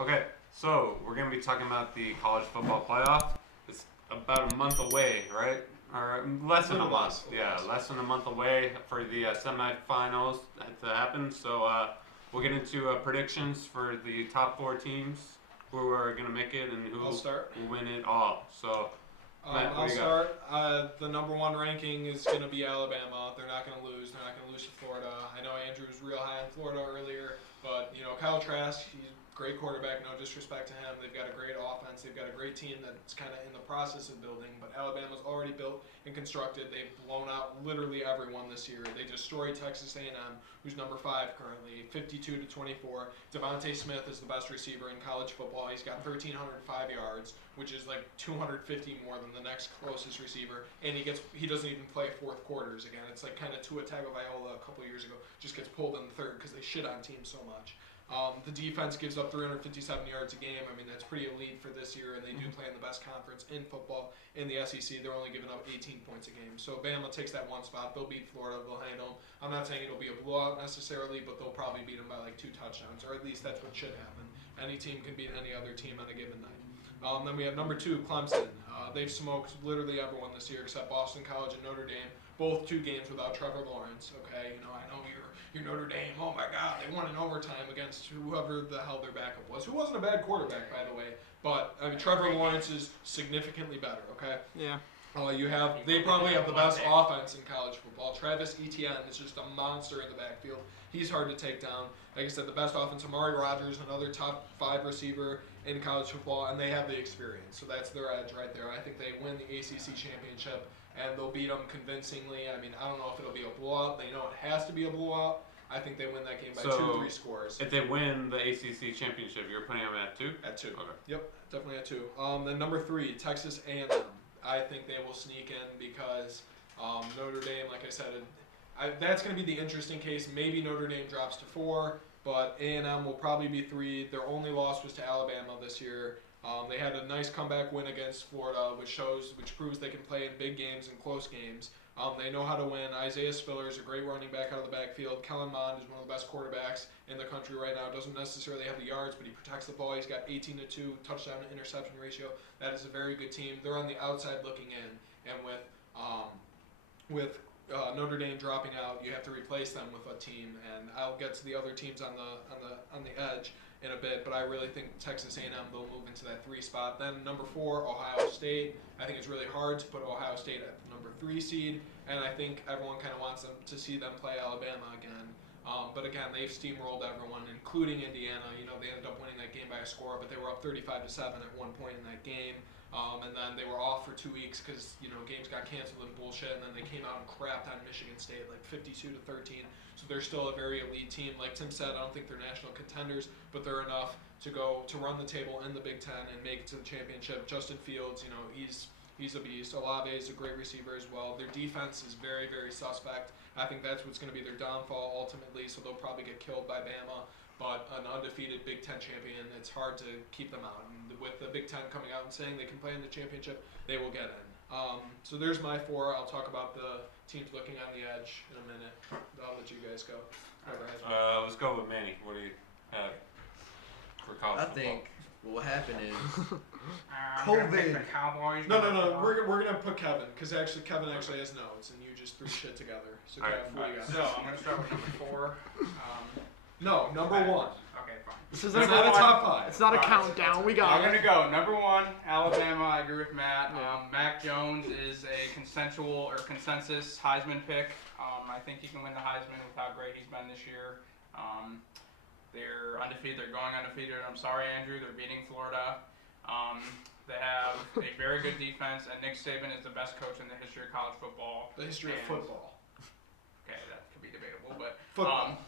Okay, so we're going to be talking about the college football playoff. It's about a month away, right? Or less than a month. Yeah, less than a month away for the semifinals to happen. So we'll get into predictions for the top 4 teams who are going to make it and who will win it all. So Matt, I'll start. The number 1 ranking is going to be Alabama. They're not going to lose. They're not going to lose to Florida. I know Andrew was real high in Florida earlier, but Kyle Trask, he's a great quarterback. No disrespect to him. They've got a great offense. They've got a great team that's kind of in the process of building. But Alabama's already built and constructed. They've blown out literally everyone this year. They destroyed Texas A&M, who's number 5 currently, 52-24. Devontae Smith is the best receiver in college football. He's got 1,305 yards, which is like 250 more than the next closest receiver. And he doesn't even play fourth quarters again. It's like kind of Tua Tagovailoa a couple years ago. Just gets pulled in the third because they shit on teams so much. The defense gives up 357 yards a game. I mean, that's pretty elite for this year, and they do play in the best conference in football in the SEC. They're only giving up 18 points a game. So Bama takes that 1 spot. They'll beat Florida. They'll handle them. I'm not saying it'll be a blowout necessarily, but they'll probably beat them by like 2 touchdowns, or at least that's what should happen. Any team can beat any other team on a given night. Then we have number 2, Clemson. They've smoked literally everyone this year except Boston College and Notre Dame. Both 2 games without Trevor Lawrence. Okay, I know you're Notre Dame. Oh my God, they won in overtime against whoever the hell their backup was, who wasn't a bad quarterback, by the way. But I mean, Trevor Lawrence is significantly better. Okay. Yeah. They probably have the best offense in college football. Travis Etienne is just a monster in the backfield. He's hard to take down. Like I said, the best offense. Amari Rodgers, another top 5 receiver in college football, and they have the experience. So that's their edge right there. I think they win the ACC championship, and they'll beat them convincingly. I mean, I don't know if it'll be a blowout. They know it has to be a blowout. I think they win that game by 2-3 scores. If they win the ACC championship, you're putting them at 2? At 2. Okay. Yep, definitely at 2. Then number 3, Texas A&M. I think they will sneak in because Notre Dame, like I said, that's going to be the interesting case. Maybe Notre Dame drops to 4, but A&M will probably be 3. Their only loss was to Alabama this year. They had a nice comeback win against Florida, which proves they can play in big games and close games. They know how to win. Isaiah Spiller is a great running back out of the backfield. Kellen Mond is one of the best quarterbacks in the country right now. Doesn't necessarily have the yards, but he protects the ball. He's got 18-2 touchdown to interception ratio. That is a very good team. They're on the outside looking in, and with Notre Dame dropping out, you have to replace them with a team. And I'll get to the other teams on the edge in a bit, but I really think Texas A&M, they'll move into that 3 spot. Then number 4, Ohio State. I think it's really hard to put Ohio State at the number 3 seed, and I think everyone kind of wants them to see them play Alabama again. But again, they've steamrolled everyone, including Indiana. They ended up winning that game by a score, but they were up 35-7 at one point in that game. And then they were off for 2 weeks because games got canceled and bullshit, and then they came out and crapped on Michigan State like 52-13. So they're still a very elite team. Like Tim said, I don't think they're national contenders, but they're enough to run the table in the Big Ten and make it to the championship. Justin Fields, he's a beast. Olave is a great receiver as well. Their defense is very, very suspect. I think that's what's going to be their downfall ultimately. So they'll probably get killed by Bama. But an undefeated Big Ten champion, it's hard to keep them out. And with the Big Ten coming out and saying they can play in the championship, they will get in. So there's my 4. I'll talk about the teams looking on the edge in a minute. I'll let you guys go. Let's go with Manny. What do you have for college football? I think what will happen is COVID. The Cowboys. No. We're gonna put Kevin because Kevin actually has notes, and you just threw shit together. So Kevin, what do you got? So I'm gonna start with number 4. No, number 1. Okay, fine. This is not a top 5. It's not a countdown. We got I'm it. going to go. Number 1, Alabama. I agree with Matt. Mac Jones is a consensus Heisman pick. I think he can win the Heisman with how great he's been this year. They're undefeated. They're going undefeated. I'm sorry, Andrew. They're beating Florida. They have a very good defense, and Nick Saban is the best coach in the history of college football. The history of football. Okay, that could be debatable, but football.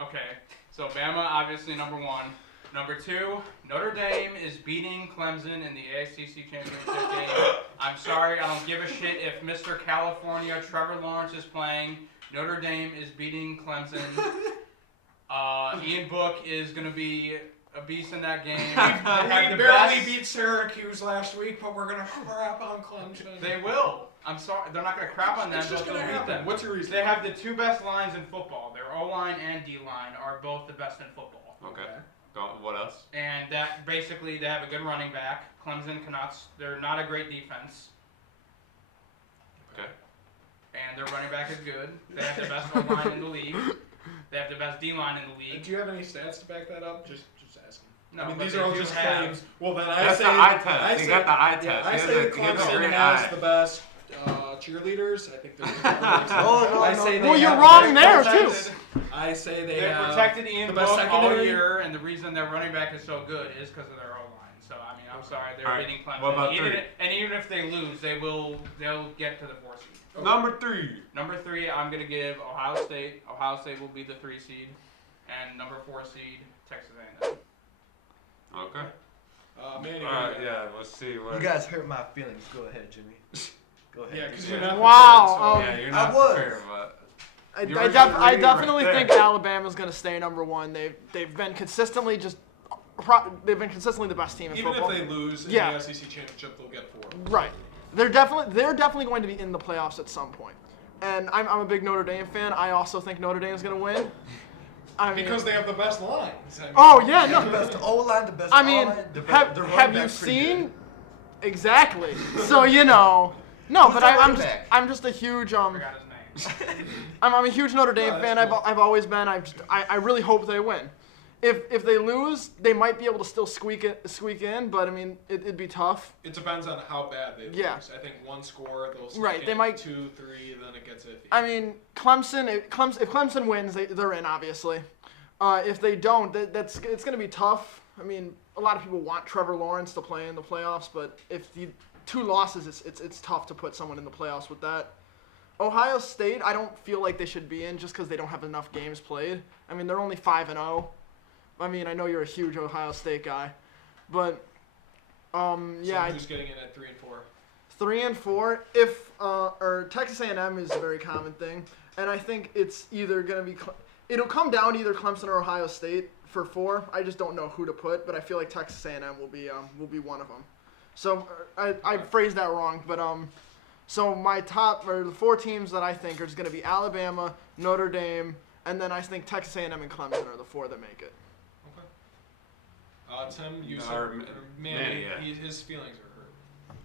Okay, so Bama, obviously number 1. Number 2, Notre Dame is beating Clemson in the ACC championship game. I'm sorry, I don't give a shit if Mr. California, Trevor Lawrence, is playing. Notre Dame is beating Clemson. Ian Book is going to be a beast in that game. We barely beat Syracuse last week, but we're going to crap on Clemson. They will. I'm sorry, they're not going to crap on them, it's just but gonna they'll beat happen. them. What's your reason? They have the 2 best lines in football. Their O-line and D-line are both the best in football. Okay. What else? And that basically they have a good running back. Clemson cannot. They're not a great defense. Okay. And their running back is good. They have the best O-line in the league. They have the best D-line in the league. Do you have any stats to back that up? Just asking. No, I mean, but these they are all do just have- claims. Well, then That's the eye test. You got the eye test. Yeah, I He say has a Clemson great has eye. the best cheerleaders. I think they're No, I say no. they you're have wrong the there, best- too. I say they They have protected Ian the best Book all secondary. year, and the reason their running back is so good is because of their O-line. So I mean, I'm sorry, they're All right. beating Clemson. What about even 3? and even if they lose, they'll get to the 4 seed. Number 3. Number 3, I'm gonna give Ohio State. Ohio State will be the 3 seed, and number 4 seed Texas A&M. Okay. Manny. Alright, yeah, let's see. What... You guys hurt my feelings. Go ahead, Jimmy. Go ahead. Yeah, because you're not. Wow, prepared, so- Yeah, you're not I was. prepared, but... I You were just I reading definitely right think there. Alabama's going to stay number 1. They've been consistently they've been consistently the best team in Even football. if they lose in Yeah. the SEC championship, they'll get 4. Right. They're definitely going to be in the playoffs at some point. And I'm a big Notre Dame fan. I also think Notre Dame's going to win. I mean, Because they have the best lines. I mean, oh yeah, The no. best O-line, the best I mean, O-line, the have running you back's pretty seen? good. Exactly. So no, Who's but their running I'm back? I'm just a huge I forgot his name. I'm a huge Notre Dame that's fan. cool. I've always been. I really hope they win. If they lose, they might be able to still squeak in, but I mean it'd be tough. It depends on how bad they lose. Yeah. I think one score, they'll sneak Right, they in might- 2, 3, then it gets iffy. I mean Clemson. If Clemson wins, they're in obviously. If they don't, it's going to be tough. I mean, a lot of people want Trevor Lawrence to play in the playoffs, but if the 2 losses, it's tough to put someone in the playoffs with that. Ohio State, I don't feel like they should be in just because they don't have enough games played. I mean, they're only 5-0. I mean, I know you're a huge Ohio State guy, but yeah, So who's getting in at 3 and 4? 3 and 4. If or Texas A&M is a very common thing, and I think it's either gonna be it'll come down to either Clemson or Ohio State for 4. I just don't know who to put, but I feel like Texas A&M will be one of them. So I phrased that wrong, but so my top or the 4 teams that I think are just gonna be Alabama, Notre Dame, and then I think Texas A&M and Clemson are the 4 that make it. Tim, you No, said or Manny, yeah. his feelings are hurt.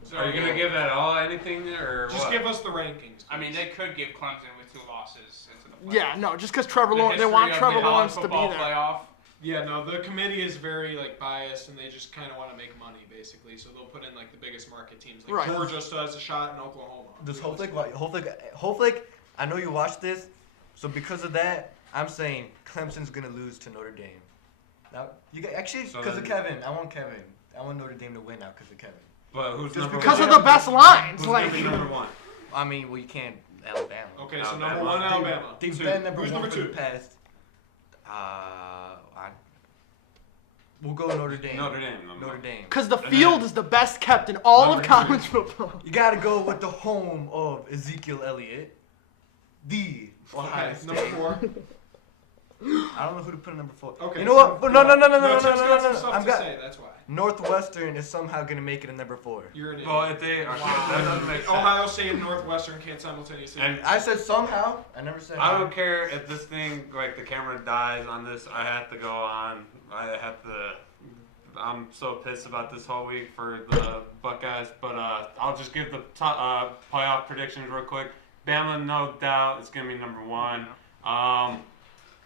So, Are you going to give that all anything, or Just what? give us the rankings. I mean, please. they could give Clemson with 2 losses into the playoffs. Yeah, no, just because Trevor The Lawrence, they history want of Trevor the college Lawrence to be football there. Playoff. Yeah, no, the committee is very biased, and they just kind of want to make money, basically. So they'll put in the biggest market teams. Like Right. Georgia still has a shot in Oklahoma. Does hopefully, I know you watched this, so because of that, I'm saying Clemson's gonna lose to Notre Dame. Now, actually So because of then- Kevin. I want Kevin. I want Notre Dame to win now because of Kevin. But who's Just number Because one? of the best lines, Who's like gonna be number 1? I mean, well, you can't Alabama. Okay, so Alabama. number 1, Alabama. They've 2. been number Who's 1 number for the 2? past. We'll go Notre Dame. Notre Dame. Notre Dame. because the And field then- is the best kept in all of Number college football. You gotta go with the home of Ezekiel Elliott, the Ohio Okay, State. number 4. I don't know who to put in number 4. Okay. You know what? so- No. Tim's got some stuff I'm to got say, that's why. Northwestern is somehow gonna make it a number 4. You're an idiot. Well, if they are, that doesn't make sense. Ohio State and Northwestern can't simultaneously. And I said somehow. I never said. I how. don't care if this thing, the camera dies on this. I have to go on. I have to. I'm so pissed about this whole week for the Buckeyes, but I'll just give the playoff predictions real quick. Bama, no doubt, it's gonna be number 1.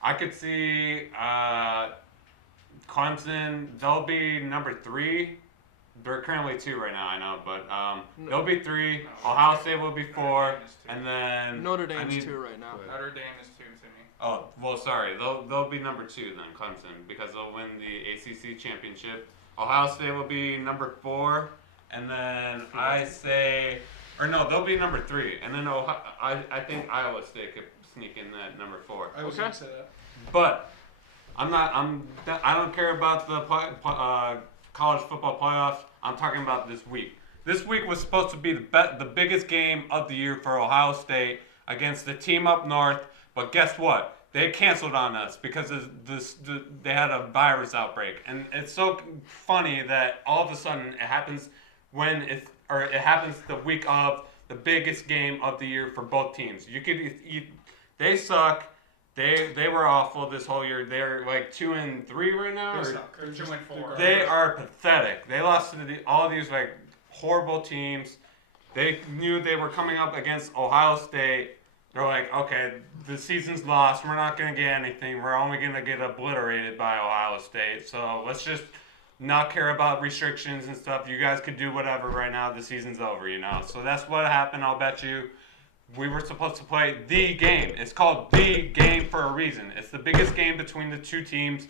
I could see Clemson. They'll be number 3. They're currently 2 right now, I know, but they'll be 3. Ohio State will be 4, and then Notre I Dame's need- 2 right now. Notre Dame is 2 to me. Oh, well, sorry. They'll be number 2 then, Clemson, because they'll win the ACC championship. Ohio State will be number 4, and then I say, or no, they'll be number 3, and then I think Iowa State could sneak in that number 4. I was Okay. going to say that. But I don't care about the college football playoffs. I'm talking about this week. This week was supposed to be the biggest game of the year for Ohio State against the team up north. But guess what? They canceled on us because they had a virus outbreak. And it's so funny that all of a sudden it happens it happens the week of the biggest game of the year for both teams. They suck. They were awful this whole year. They're like 2-3 right now. They're or- stuck. They're They're just- 2-4. They are pathetic. They lost to all these like horrible teams. They knew they were coming up against Ohio State. They're like, okay, the season's lost. We're not going to get anything. We're only going to get obliterated by Ohio State. So let's just not care about restrictions and stuff. You guys could do whatever right now. The season's over, you know. So that's what happened. I'll bet you. We were supposed to play the game. It's called the game for a reason. It's the biggest game between the two teams.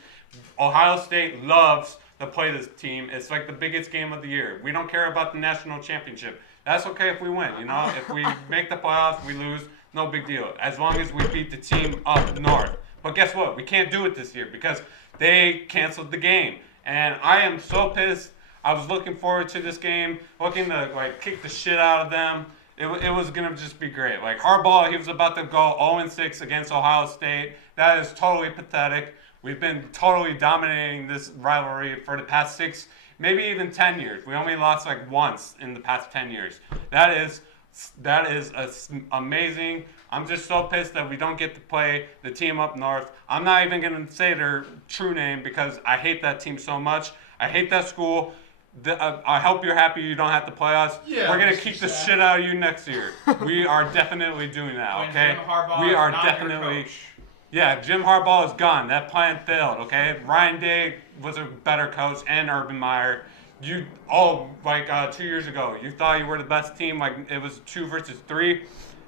Ohio State loves to play this team. It's like the biggest game of the year. We don't care about the national championship. That's okay if we win, you know. If we make the playoffs, we lose, no big deal. As long as we beat the team up north. But guess what? We can't do it this year because they canceled the game. And I am so pissed. I was looking forward to this game, looking to like kick the shit out of them. It was going to just be great. Like, Harbaugh, he was about to go 0-6 against Ohio State. That is totally pathetic. We've been totally dominating this rivalry for the past 6, maybe even 10 years. We only lost like once in the past 10 years. That is amazing. I'm just so pissed that we don't get to play the team up north. I'm not even going to say their true name because I hate that team so much. I hate that school. I hope you're happy you don't have to play us. Yeah, We're going to Mr. kick the Sack. shit out of you next year. We are definitely doing that, When okay? Jim Harbaugh We is are not your definitely... coach. Yeah, Jim Harbaugh is gone. That plan failed, okay? Ryan Day was a better coach, and Urban Meyer. 2 years ago, you thought you were the best team, like it was 2 versus 3.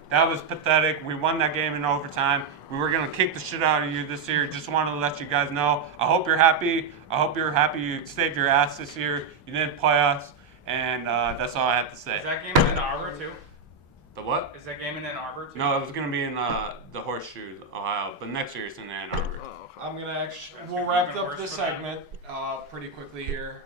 That was pathetic. We won that game in overtime. We were going to kick the shit out of you this year. Just wanted to let you guys know. I hope you're happy. I hope you're happy you saved your ass this year. You didn't play us, and that's all I have to say. Is that game in Ann Arbor too? The what? Is that game in Ann Arbor too? No, it was going to be in the Horseshoe, Ohio, but next year it's in Ann Arbor. Oh, okay. I'm gonna actually. That's We'll gonna wrap be up worse this for them. segment pretty quickly here.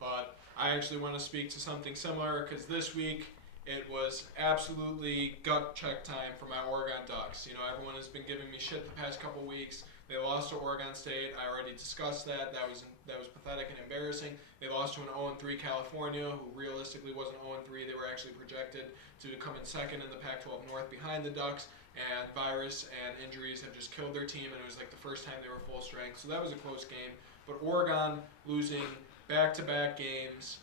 But I actually want to speak to something similar because this week it was absolutely gut check time for my Oregon Ducks. You know, everyone has been giving me shit the past couple weeks. They lost to Oregon State. I already discussed that. That was pathetic and embarrassing. They lost to an 0-3 California, who realistically wasn't 0-3. They were actually projected to come in second in the Pac-12 North behind the Ducks. And virus and injuries have just killed their team, and it was like the first time they were full strength. So that was a close game. But Oregon losing back-to-back games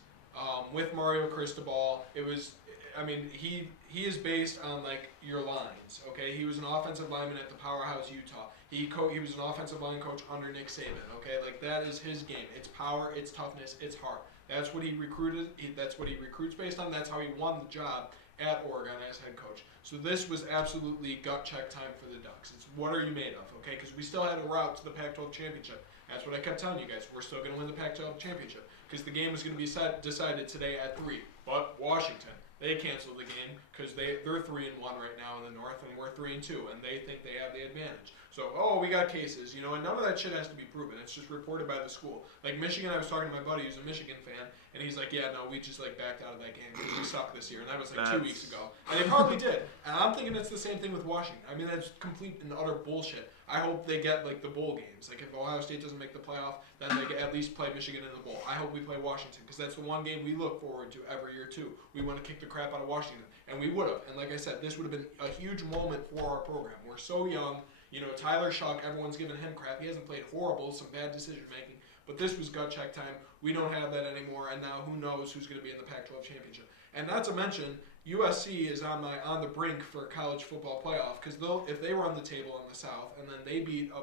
with Mario Cristobal, it was. I mean, he is based on like your lines. Okay, he was an offensive lineman at the powerhouse Utah. He was an offensive line coach under Nick Saban. Okay, like that is his game. It's power, it's toughness, it's heart. That's what he recruited. That's what he recruits based on. That's how he won the job at Oregon as head coach. So this was absolutely gut check time for the Ducks. It's what are you made of? Okay, because we still had a route to the Pac-12 championship. That's what I kept telling you guys. We're still going to win the Pac-12 championship because the game was going to be decided today at 3. But Washington, they canceled the game because they're 3-1 right now in the North, and we're 3-2, and they think they have the advantage. So, we got cases, you know, and none of that shit has to be proven. It's just reported by the school. Like Michigan, I was talking to my buddy who's a Michigan fan, and he's like, yeah, no, we just like backed out of that game because we suck this year, and that was like 2 weeks ago. And they probably did. And I'm thinking it's the same thing with Washington. I mean, that's complete and utter bullshit. I hope they get like the bowl games. Like if Ohio State doesn't make the playoff, then they at least play Michigan in the bowl. I hope we play Washington because that's the one game we look forward to every year too. We want to kick the crap out of Washington, and we would have. And like I said, this would have been a huge moment for our program. We're so young. You know, Tyler Shuck, everyone's giving him crap. He hasn't played horrible, some bad decision making. But this was gut check time. We don't have that anymore, and now who knows who's going to be in the Pac-12 championship. And not to mention, USC is on the brink for college football playoff because if they run the table in the South and then they beat a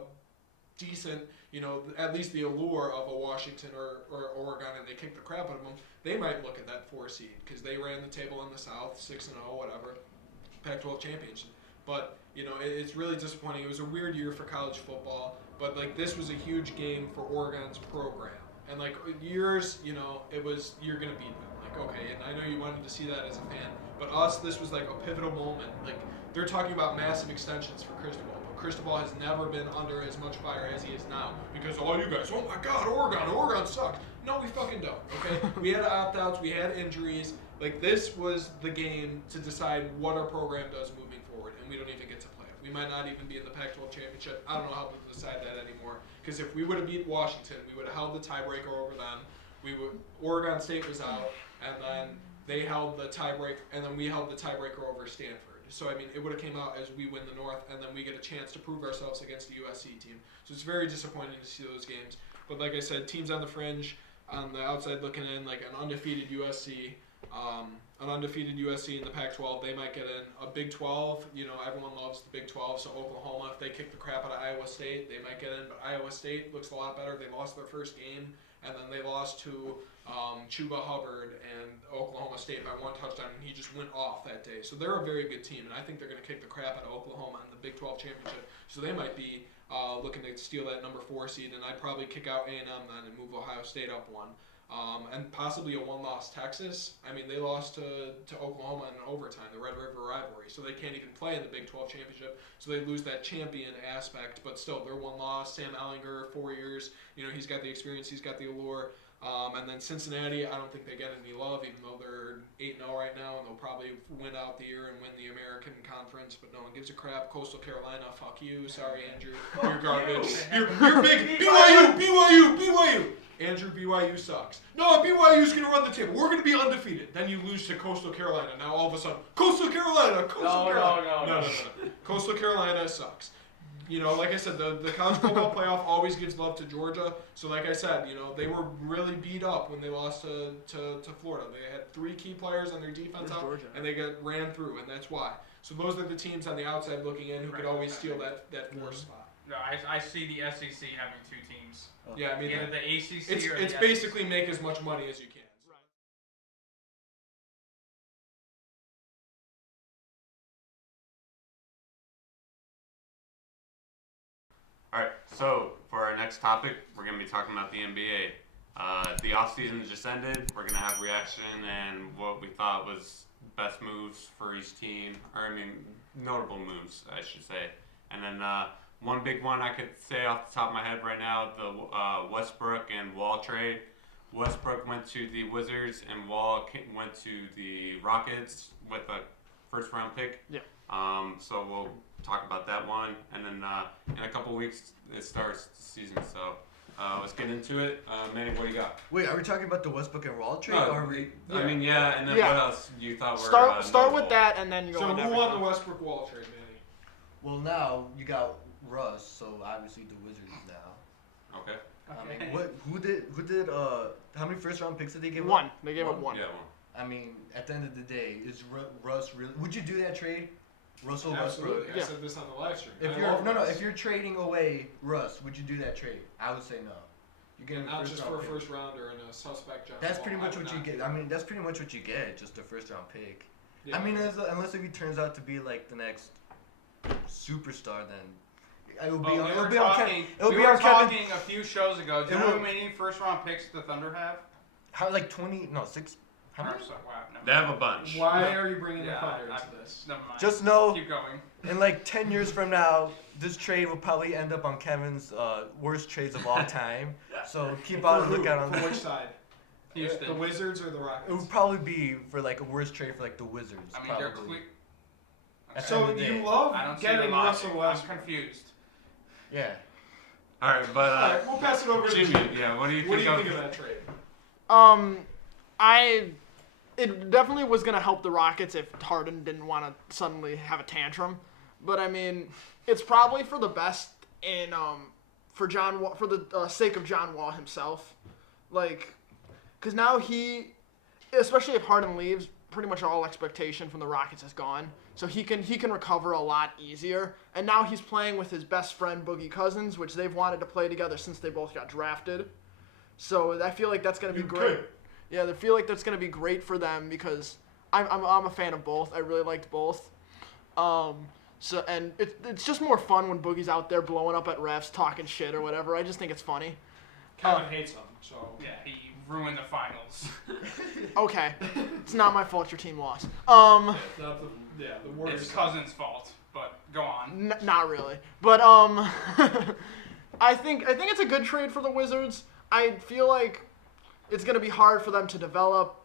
decent, you know, at least the allure of a Washington or Oregon and they kick the crap out of them, they might look at that 4 seed because they ran the table in the South, 6-0, whatever, Pac-12 championship. But, you know, it's really disappointing. It was a weird year for college football, but, like, this was a huge game for Oregon's program. And, like, yours, you know, it was, you're going to beat them. Like, okay, and I know you wanted to see that as a fan, but us, this was, like, a pivotal moment. Like, they're talking about massive extensions for Cristobal, but Cristobal has never been under as much fire as he is now because all you guys, oh, my God, Oregon sucks. No, we fucking don't, okay? We had opt-outs, we had injuries. Like, this was the game to decide what our program does moving forward, and we don't even get to play it. We might not even be in the Pac-12 championship. I don't know how to decide that anymore. Because if we would have beat Washington, we would have held the tiebreaker over them. Oregon State was out, and then they held the tiebreaker, and then we held the tiebreaker over Stanford. So, I mean, it would have came out as we win the North, and then we get a chance to prove ourselves against the USC team. So it's very disappointing to see those games. But like I said, teams on the fringe, on the outside looking in, like an undefeated USC, in the Pac-12, they might get in. A Big 12, everyone loves the Big 12, so Oklahoma, if they kick the crap out of Iowa State, they might get in. But Iowa State looks a lot better. They lost their first game, and then they lost to Chuba Hubbard and Oklahoma State by 1 touchdown, and he just went off that day. So they're a very good team, and I think they're going to kick the crap out of Oklahoma in the Big 12 championship. So they might be looking to steal that number 4 seed, and I'd probably kick out A&M then and move Ohio State up 1. And possibly a 1-loss Texas. I mean, they lost to Oklahoma in overtime, the Red River rivalry, so they can't even play in the Big 12 championship, so they lose that champion aspect, but still, they're 1 loss. Sam Ehlinger, 4 years, he's got the experience, he's got the allure. And then Cincinnati, I don't think they get any love, even though they're 8-0 right now, and they'll probably win out the year and win the American Conference, but no one gives a crap. Coastal Carolina, fuck you. Sorry, Andrew. You're garbage. You're big. BYU. Andrew, BYU sucks. No, BYU's going to run the table. We're going to be undefeated. Then you lose to Coastal Carolina. Now all of a sudden, Coastal Carolina. No. Coastal Carolina sucks. Like I said, the college football playoff always gives love to Georgia. So like I said, they were really beat up when they lost to Florida. They had 3 key players on their defense out, and they got ran through, and that's why. So those are the teams on the outside looking in who could always steal that 4th spot. No, I see the SEC having 2 teams. Yeah, I mean, either the ACC or it's the basically make as much money as you can. All right, so for our next topic, we're going to be talking about the NBA. The offseason just ended. We're going to have reaction and what we thought was best moves for each team, notable moves, I should say. And then one big one I could say off the top of my head right now, the Westbrook and Wall trade. Westbrook went to the Wizards and Wall went to the Rockets with a first-round pick. Yeah. So we'll talk about that one. And then in a couple weeks, it starts the season. So let's get into it. Manny, what do you got? Wait, are we talking about the Westbrook and Wall trade? No, or are we? Yeah, and then Yeah. what else you thought were Start notable? with that, and then you go So into who won everything. the Westbrook Wall trade, Manny? Well, now you got Russ, so obviously the Wizards now. Okay. I mean, who did how many first round picks did they give? 1. They gave up 1. Yeah, I mean, at the end of the day, is Russ really? Would you do that trade, Russell Absolutely. Westbrook? I Yeah. said this on the live stream. If I you're love Russ. if you're trading away Russ, would you do that trade? I would say no. You're getting And not just for a pick. first rounder and a suspect John That's Wall, pretty I much would what you not get. do I that. mean, that's pretty much what you get, just a first round pick. Yeah. I mean, unless if he turns out to be like the next superstar, then it will be We on. were It'll be on talking, It'll we be were on Kevin. talking a few shows ago. Do you It know will- how many first-round picks the Thunder have? How like 20? No, 6. How many? Wow, never They mind. have a bunch. Why are you bringing the Yeah, Thunder I- into this? Never mind. Just know, Keep going. in like 10 years from now, this trade will probably end up on Kevin's worst trades of all time. So keep on the lookout on For that. which side? Houston. The Wizards or the It Rockets? would probably be for like a worst trade for like the Wizards. I mean, probably. they're quick. At the So end of the you day. love I don't see the getting logic. Russell I'm Westbrook. confused. Yeah. All right, but All right, we'll pass it over to Jimmy, Jimmy. yeah, what do you What do think you think of that trade? It definitely was gonna help the Rockets if Harden didn't want to suddenly have a tantrum, but I mean, it's probably for the best in for the sake of John Wall himself, like, because now especially if Harden leaves, pretty much all expectation from the Rockets is gone, so he can recover a lot easier, and now he's playing with his best friend Boogie Cousins, which they've wanted to play together since they both got drafted, so I feel like that's gonna be great. Yeah, I feel like that's gonna be great for them because I'm a fan of both. I really liked both. So and it's just more fun when Boogie's out there blowing up at refs, talking shit or whatever. I just think it's funny. Kevin hates him, so. Yeah, he ruined the finals. Okay, it's not my fault your team lost. Not the Warriors. It's Cousins' fault, but go on. Not really, but I think it's a good trade for the Wizards. I feel like it's gonna be hard for them to develop.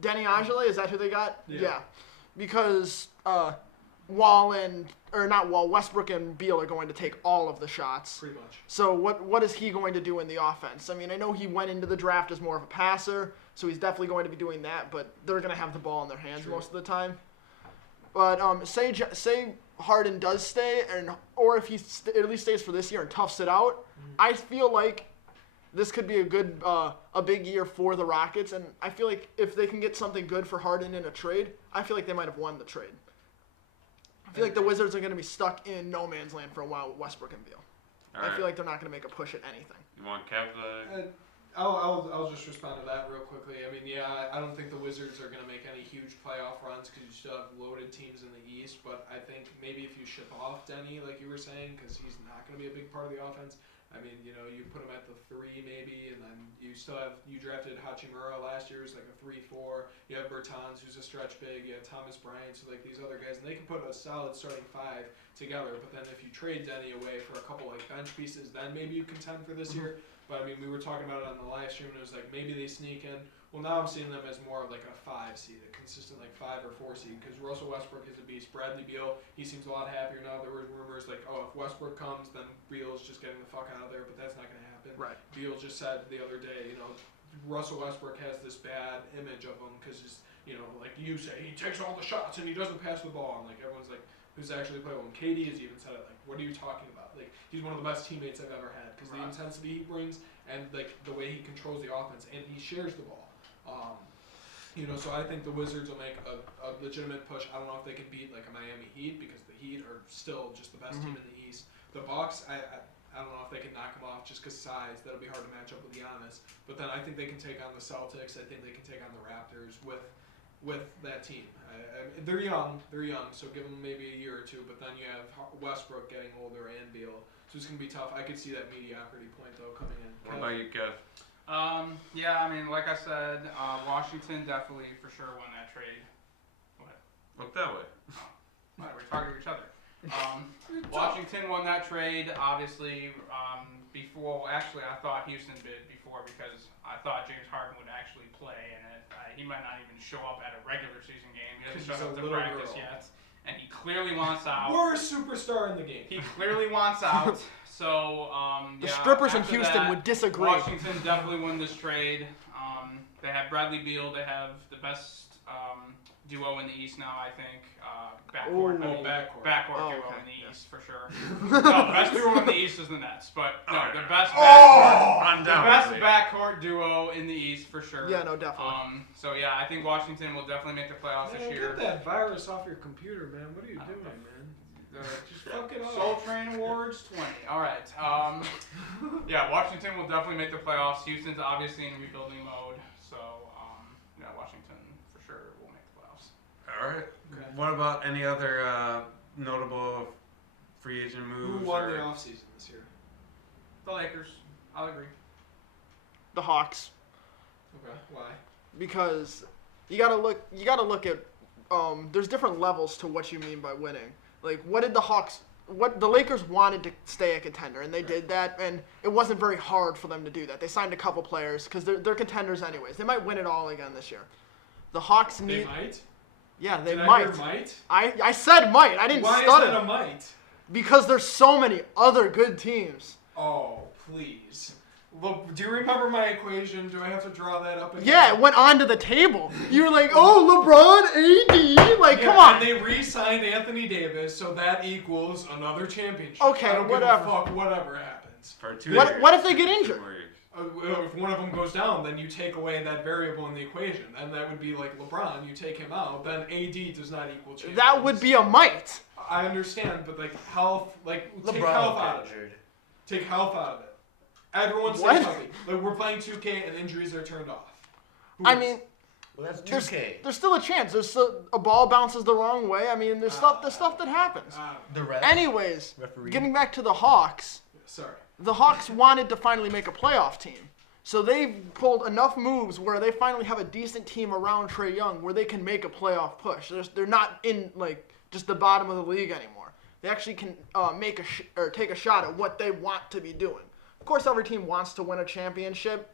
Denny Ajale, is that who they got? Yeah. Because Westbrook and Beal are going to take all of the shots. Pretty much. So what is he going to do in the offense? I mean, I know he went into the draft as more of a passer, so he's definitely going to be doing that, but they're going to have the ball in their hands True. most of the time. But say Harden does stay, or if he at least stays for this year and toughs it out, I feel like this could be a big year for the Rockets, and I feel like if they can get something good for Harden in a trade, I feel like they might have won the trade. I feel like the Wizards are going to be stuck in no man's land for a while with Westbrook and Beal. I feel like they're not going to make a push at anything. You want Kev? I'll just respond to that real quickly. I mean, yeah, I don't think the Wizards are going to make any huge playoff runs because you still have loaded teams in the East. But I think maybe if you ship off Denny, like you were saying, because he's not going to be a big part of the offense. I mean, you put him at the 3 maybe, and then you drafted Hachimura last year, who's like a 3-4. You have Bertans, who's a stretch big. You have Thomas Bryant, so like these other guys, and they can put a solid starting 5 together. But then if you trade Denny away for a couple like bench pieces, then maybe you contend for this year. But I mean, we were talking about it on the live stream, and it was like maybe they sneak in. Well, now I'm seeing them as more of like a 5 seed, a consistent like 5 or 4 seed, because Russell Westbrook is a beast. Bradley Beal, he seems a lot happier now. There were rumors like, oh, if Westbrook comes, then Beal's just getting the fuck out of there, but that's not going to happen. Right. Beal just said the other day, Russell Westbrook has this bad image of him because like you say, he takes all the shots and he doesn't pass the ball, and like everyone's like, who's actually playing well? And KD has even said it, like, what are you talking about? Like, he's one of the best teammates I've ever had because the intensity he brings and like the way he controls the offense, and he shares the ball. So I think the Wizards will make a legitimate push. I don't know if they can beat like a Miami Heat because the Heat are still just the best team in the East. The Bucks, I don't know if they can knock them off just because size. That'll be hard to match up with Giannis. But then I think they can take on the Celtics. I think they can take on the Raptors with that team. They're young, so give them maybe a year or two. But then you have Westbrook getting older and Beal, so it's gonna be tough. I could see that mediocrity point though coming in. What about you, Kev? Yeah, I mean, like I said, Washington definitely for sure won that trade. What? Look that way. We're talking to each other. Washington won that trade, obviously, before. Actually, I thought Houston bid before because I thought James Harden would actually play in it. He might not even show up at a regular season game. He hasn't shown up to practice yet. And he clearly wants out. Worst superstar in the game. He clearly wants out. So, the strippers in Houston would disagree. Washington definitely won this trade. They have Bradley Beal. They have the best duo in the East now, I think. Backcourt duo in the East for sure. No, the best duo in the East is the Nets, but no, the best backcourt duo in the East for sure. Yeah, no, definitely. So yeah, I think Washington will definitely make the playoffs this year. Get that virus off your computer, man. What are you doing, man? Just fuck it up. Soul Train Awards 20. All right. Yeah, Washington will definitely make the playoffs. Houston's obviously in rebuilding mode, so yeah, Washington for sure will make the playoffs. All right. Okay. What about any other notable free agent moves? Who won the offseason this year? The Lakers. I'll agree. The Hawks. Okay. Why? Because you gotta look at there's different levels to what you mean by winning. Like, what the Lakers wanted to stay a contender, and they did that, and it wasn't very hard for them to do that. They signed a couple players because they're contenders anyways. They might win it all again this year. The Hawks need. They might. Yeah, they Did might. I hear might? I said might. I didn't stutter. Why is that a might? Because there's so many other good teams. Oh, please. Look, do you remember my equation? Do I have to draw that up again? Yeah, it went onto the table. You were like, oh, LeBron, AD. Like, come on. And they re-signed Anthony Davis, so that equals another championship. Okay, I don't whatever. give a fuck, whatever happens. For 2 What, years. what if they get injured? If one of them goes down, then you take away that variable in the equation. And that would be like LeBron, you take him out, then AD does not equal champions. That would be a might. I understand, but like health, like take LeBron health out of it. Take health out of it. Everyone stays healthy. Like we're playing 2K and injuries are turned off. I mean, well, that's 2K. there's still a chance. There's still, a ball bounces the wrong way. I mean, there's stuff that happens. The ref. Anyways, Referee. getting back to the Hawks. Sorry. The Hawks wanted to finally make a playoff team. So they pulled enough moves where they finally have a decent team around Trae Young where they can make a playoff push. They're not in like just the bottom of the league anymore. They actually can take a shot at what they want to be doing. Of course, every team wants to win a championship,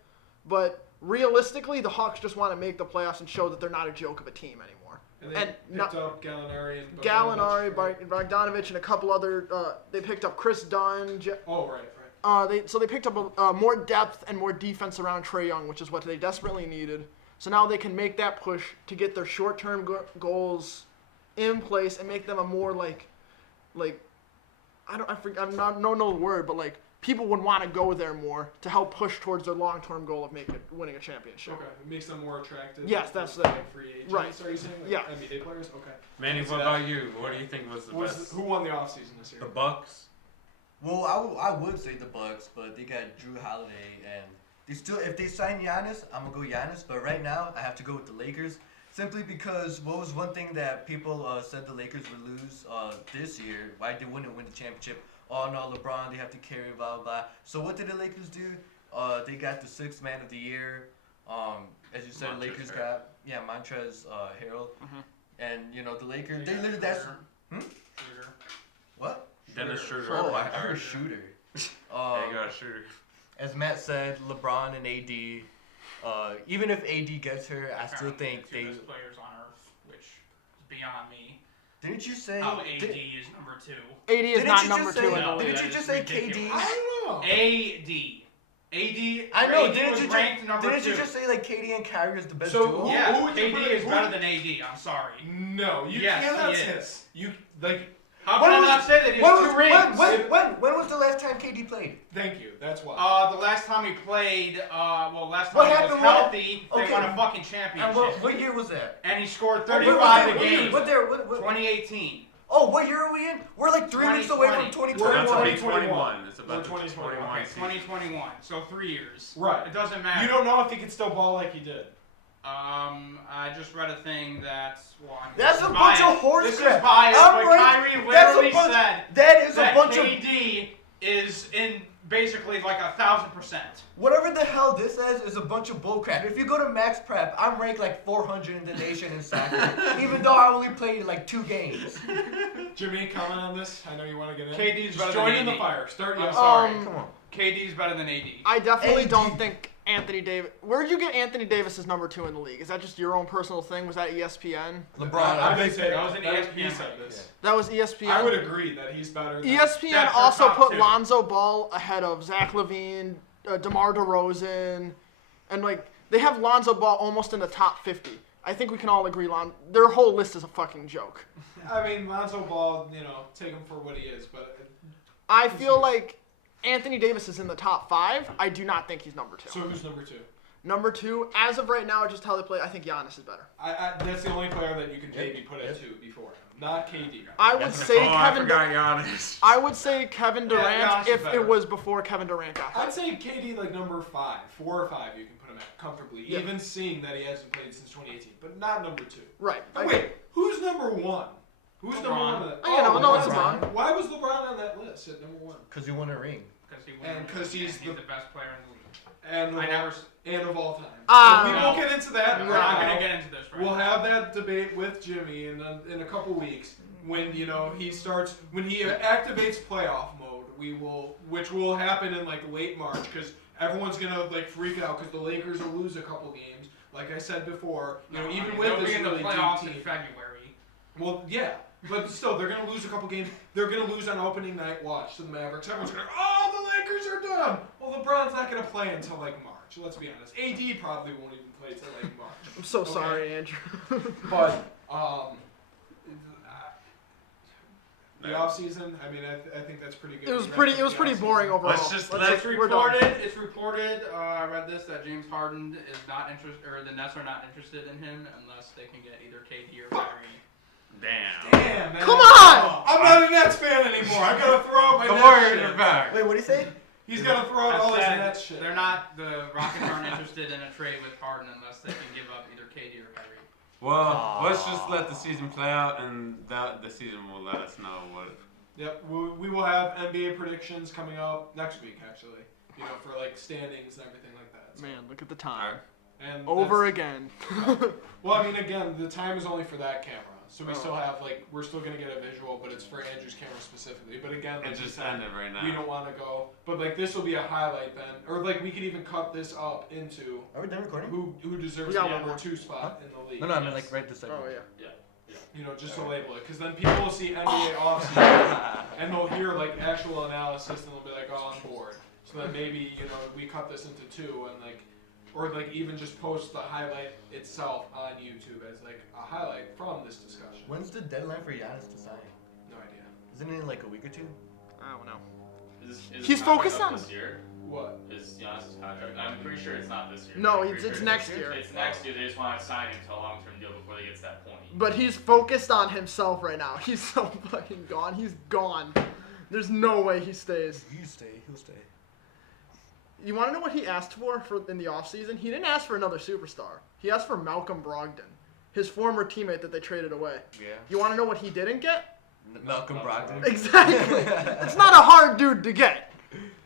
but realistically, the Hawks just want to make the playoffs and show that they're not a joke of a team anymore. And they picked up Gallinari and Bogdanovich, and a couple other. They picked up Chris Dunn. Right. So they picked up more depth and more defense around Trae Young, which is what they desperately needed. So now they can make that push to get their short-term goals in place and make them a more like I don't know the word, but like people would want to go there more to help push towards their long-term goal of winning a championship. Okay, it makes them more attractive. Yes, that's like it. Free agents, Right. Are you saying? Like Yeah. NBA players. Okay. Manny, what about you? What do you think was the best? Who won the offseason this year? The Bucks. Well, I would say the Bucks, but they got Drew Holiday, and they still, if they sign Giannis, I'm gonna go Giannis. But right now, I have to go with the Lakers, simply because what was one thing that people said the Lakers would lose this year? Why they wouldn't win the championship? Oh no, LeBron, they have to carry, blah blah blah. So what did the Lakers do? They got the sixth man of the year. As you said, Montrezl Lakers Harrell. got Montrezl Harrell, Mhm. and you know the Lakers. They Yeah, literally that's Shooter. what? Dennis Schroeder. Oh, I heard shooter. Yeah, you got a shooter. As Matt said, LeBron and AD. Even if AD gets her, I still Apparently think the they. two best players on earth, which is beyond me. Didn't you say? How AD did- is number 2. AD is Didn't not you number just 2 say- in the No, league. Didn't that you is just say ridiculous. KD? I don't know. AD I know. AD Didn't was you ranked number Didn't 2. you just say like KD and Kyrie is the best So, duo? Yeah, Who would you KD put- is who- better than AD. I'm sorry. No, you Yes, cannot he say is. you like. How When can I was- not say that he When has was, 2 rings? when was the last time KD played? Thank you. That's why. The last time he played, last What time he was happened when- healthy, they okay. won a fucking And championship. what year was that? And he scored What 35 a year- game. What year? 2018. Oh, what year are we in? We're like 3 weeks away from 2020. 2021. We're in 2021. It's about We're the 2021. 2021 Okay, season. 2021. So 3 years. Right. It doesn't matter. You don't know if he could still ball like he did. I just read a thing that. Well, I mean, That's this a is bunch of biased. horse This crap. is biased, I'm but right. Kyrie That's a literally bunch- said That is a that bunch of KD is in basically like 1,000%. whatever the hell this is a bunch of bullcrap. If you go to Max Prep, I'm ranked like 400 in the nation in soccer, even though I only played like 2 games. Jimmy, comment on this. I know you want to get in. KD's Just better join than in the AD. fire. Start. I'm Yeah. sorry. Come on. KD's better than AD. I definitely AD. don't think Anthony Davis. Where'd you get Anthony Davis as number 2 in the league? Is that just your own personal thing? Was that ESPN? LeBron. I've I been saying that was an he ESPN said rank. this. That was ESPN. I would agree that he's better. Than ESPN That's their also top put 2. Lonzo Ball ahead of Zach LaVine, DeMar DeRozan, and like they have Lonzo Ball almost in the top 50. I think we can all agree their whole list is a fucking joke. I mean, Lonzo Ball, take him for what he is, but I feel like Anthony Davis is in the top 5. I do not think he's number 2. so who's number 2? Number 2, as of right now, just how they play, I think Giannis is better. That's the only player that you can maybe put at 2 before him, not KD. I would say I Kevin. forgot Giannis. I would say Kevin Durant Giannis is if better. it was before Kevin Durant got hurt. I'd say KD like number 5, 4 or 5. You can put him at comfortably, Yeah. even seeing that he hasn't played since 2018, but not number 2. Right. Oh, wait, who's number 1? Who's number 1? LeBron. On that? Oh, no, it's LeBron. LeBron. Why was LeBron on that list at number 1? Because you won a ring. Because he And 'cause he's the the- best player in the league. And I never. and of all time. Ah, we no. won't get into that. We're right not now. gonna get into this right We'll now. have that debate with Jimmy in a couple weeks when he activates playoff mode. Which will happen in like late March because everyone's gonna like freak out because the Lakers will lose a couple games. Like I said before, even with they'll this be in the really playoffs deep in team. February. Well, yeah, but still, they're gonna lose a couple games. They're gonna lose on opening night watch to the Mavericks. Everyone's gonna, oh, the Lakers are done. Well, LeBron's not gonna play until like March. Let's be honest. AD probably won't even play till like March. I'm so Okay. sorry, Andrew. But the offseason, I mean, I think that's pretty good. It was pretty boring overall. Let's we're done. It's reported. I read this that James Harden is not interested, or the Nets are not interested in him unless they can get either KD or Kyrie. Damn. Damn, man. Come on! I'm not a Nets fan anymore. I gotta throw out my The Nets Warriors shit. are back. Wait, what did he say? He's gotta throw out all his Nets shit. They're not. The Rockets aren't interested in a trade with Harden unless they can give up either KD or Kyrie. Well, let's just let the season play out, and the season will let us know what. Yep, we will have NBA predictions coming up next week, actually. For like standings and everything like that. So. Man, look at the time. And Over that's- again. Well, I mean, again, the time is only for that camera, so we Oh. still have we're still gonna get a visual, but it's for Andrew's camera specifically. But again, It like just you said, ended right now. we don't want to go. But this will be a highlight then, or we could even cut this up into Are we done recording? who deserves We the got one number more. 2 spot in the league. No, I mean like right this second. Oh yeah. Just to label it, because then people will see NBA offseason and they'll hear actual analysis and they'll be like, oh, on board. So then maybe we cut this into 2 and or like even just post the highlight itself on YouTube as like a highlight from this discussion. When's the deadline for Giannis to sign? No idea. Isn't it in like a week or two? I don't know. Is He's his contract focused up on- this year. What? Is Giannis' contract? I'm pretty sure it's not this year. No, I'm it's pretty sure next year. It's next year. They just want to sign him to a long-term deal before they get to that point. But he's focused on himself right now. He's so fucking gone. He's gone. There's no way he stays. He'll stay. You want to know what he asked for in the offseason? He didn't ask for another superstar. He asked for Malcolm Brogdon, his former teammate that they traded away. Yeah. You want to know what he didn't get? Malcolm Brogdon. Exactly. It's not a hard dude to get.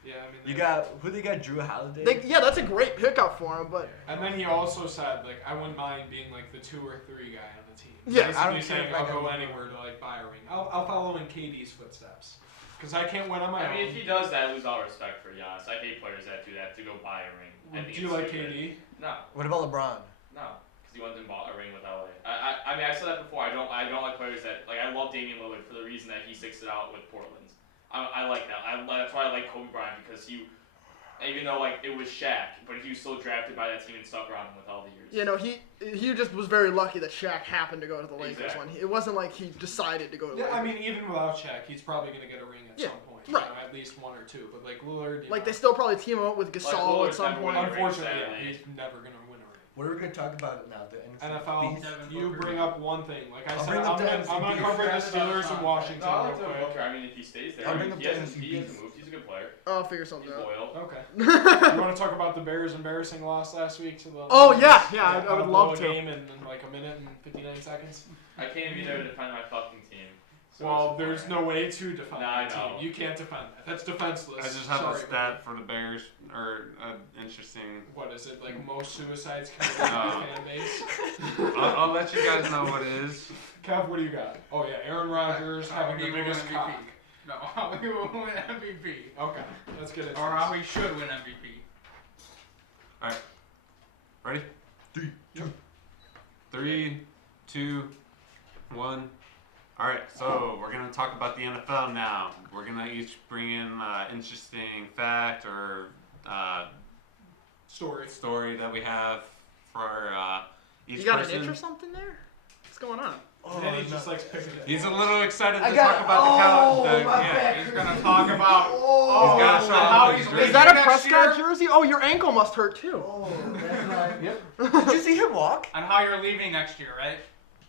Yeah, I mean. You got who they got? Drew Holiday. Yeah, that's a great pickup for him, but And then he also said like I wouldn't mind being like the 2 or 3 guy on the team. Yeah, Basically I don't saying care if I I'll got go one. anywhere to like buy a ring. I'll follow in KD's footsteps. Because I can't win on my I mean, own. if he does that, I lose all respect for Giannis. I hate players that do that to go buy a ring. I think Do you it's like stupid. KD? No, What about LeBron? no, because he went and bought a ring with LA. I mean, I said that before. I don't like players that like. I love Damian Lillard for the reason that he sticks it out with Portland. I like that. That's why I like Kobe Bryant because even though like it was Shaq, but he was still drafted by that team and stuck around with all the years. you know, he just was very lucky that Shaq happened to go to the Lakers Exactly. when it wasn't like he decided to go to the Yeah, Lakers. I mean, even without Shaq, he's probably going to get a ring at Yeah, some point. right. You know, at least 1 or 2. But like Lillard, you Like know, they still probably team him up with Gasol Lillard's at some never point. won a ring. unfortunately, Sadly. he's never going to win a ring. What are we gonna talk about now? The NFC NFL, Beast? you bring up one thing. Like I I'll said, bring up I'm the going NFC to cover the Steelers and Washington No, I real like Devin quick. Booker. I mean, if he stays there, I'll I bring mean, up he the hasn't NFC moved. He's a good player. I'll figure He's something out. loyal. Okay. You want to talk about the Bears' embarrassing loss last week to the? Oh, Lions? yeah, I How would to love blow a to. game in like a minute and 59 seconds. I can't be there to defend my fucking team. So Well, it's there's fine. no way to defend Nah, I that team. know. You can't defend that. That's defenseless. I just have Sorry, a stat for the Bears, or interesting. What is it, like most suicides committed by the fan base? I'll let you guys know what it is. Kev, what do you got? Oh yeah, Aaron Rodgers having the He will biggest win cock. MVP. No, how he will win MVP. Okay, let's get into Or this. how he should win MVP. Alright. Ready? 3, 2, 1. Alright, so we're going to talk about the NFL now. We're going to each bring in an interesting fact or Story. story that we have for each You got person. an itch or something there? What's going on? Oh, Then he no. just likes picking it. He's a little excited to I got talk it. about the Oh, Cow. my Yeah. back. He's gonna talk about Oh, He's got to show how off he's his leaving jersey. Is that a next Prescott year? jersey? Oh, your ankle must hurt too. Oh, that's not. Yep. Did you see him walk? and how you're leaving next year, right?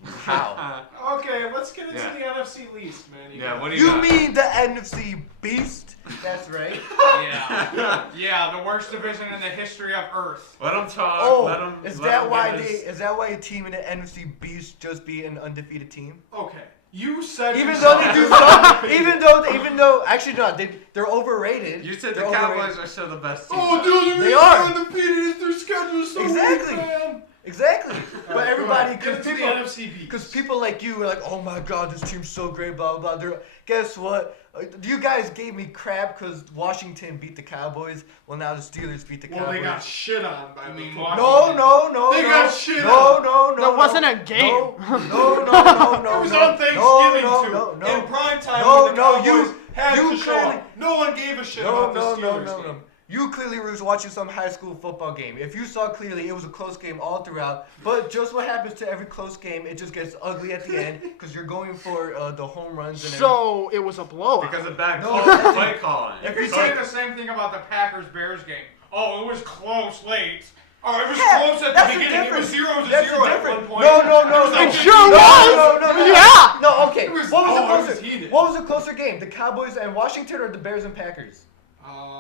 How? Okay, let's get into Yeah. the NFC least, man. Yeah, what do You got? mean the NFC Beast? That's right. Yeah. Yeah, the worst division in the history of Earth. Let him talk. Oh, let him, is let that him why get his- is that why a team in the NFC Beast just be an undefeated team? Okay, you said Even yourself though they do this stuff, even though actually no, they're overrated. You said the They're Cowboys overrated. are still the best team. Oh, dude, They are. undefeated. Is their schedule so Exactly. weak, man? Exactly. But everybody, Get because into the people, NFC Beast. because people like you are like, oh my god, this team's so great, blah blah. Blah. Guess what? You guys gave me crap because Washington beat the Cowboys. Well, now the Steelers beat the Well, Cowboys. they got shit on by I the mean, football. No. They no. got shit No, on. no. That wasn't a game. No. It was on Thanksgiving too. In prime time when the Cowboys had you to show clearly- up. No one gave a shit about the Steelers game. You clearly was watching some high school football game. If you saw clearly, it was a close game all throughout. But just what happens to every close game, it just gets ugly at the end because you're going for the home runs and So it was a blowout. Because of bad No. play calling. You could say the same thing about the Packers-Bears game. Oh, it was close late. Oh, it was Yeah, close at that's the the beginning. It was difference. 0-0 That's the at one difference. point. No. It sure no, was. No. Yeah. No, okay. It was- What was oh, the it was closer? heated. What was the closer game? The Cowboys and Washington or the Bears and Packers?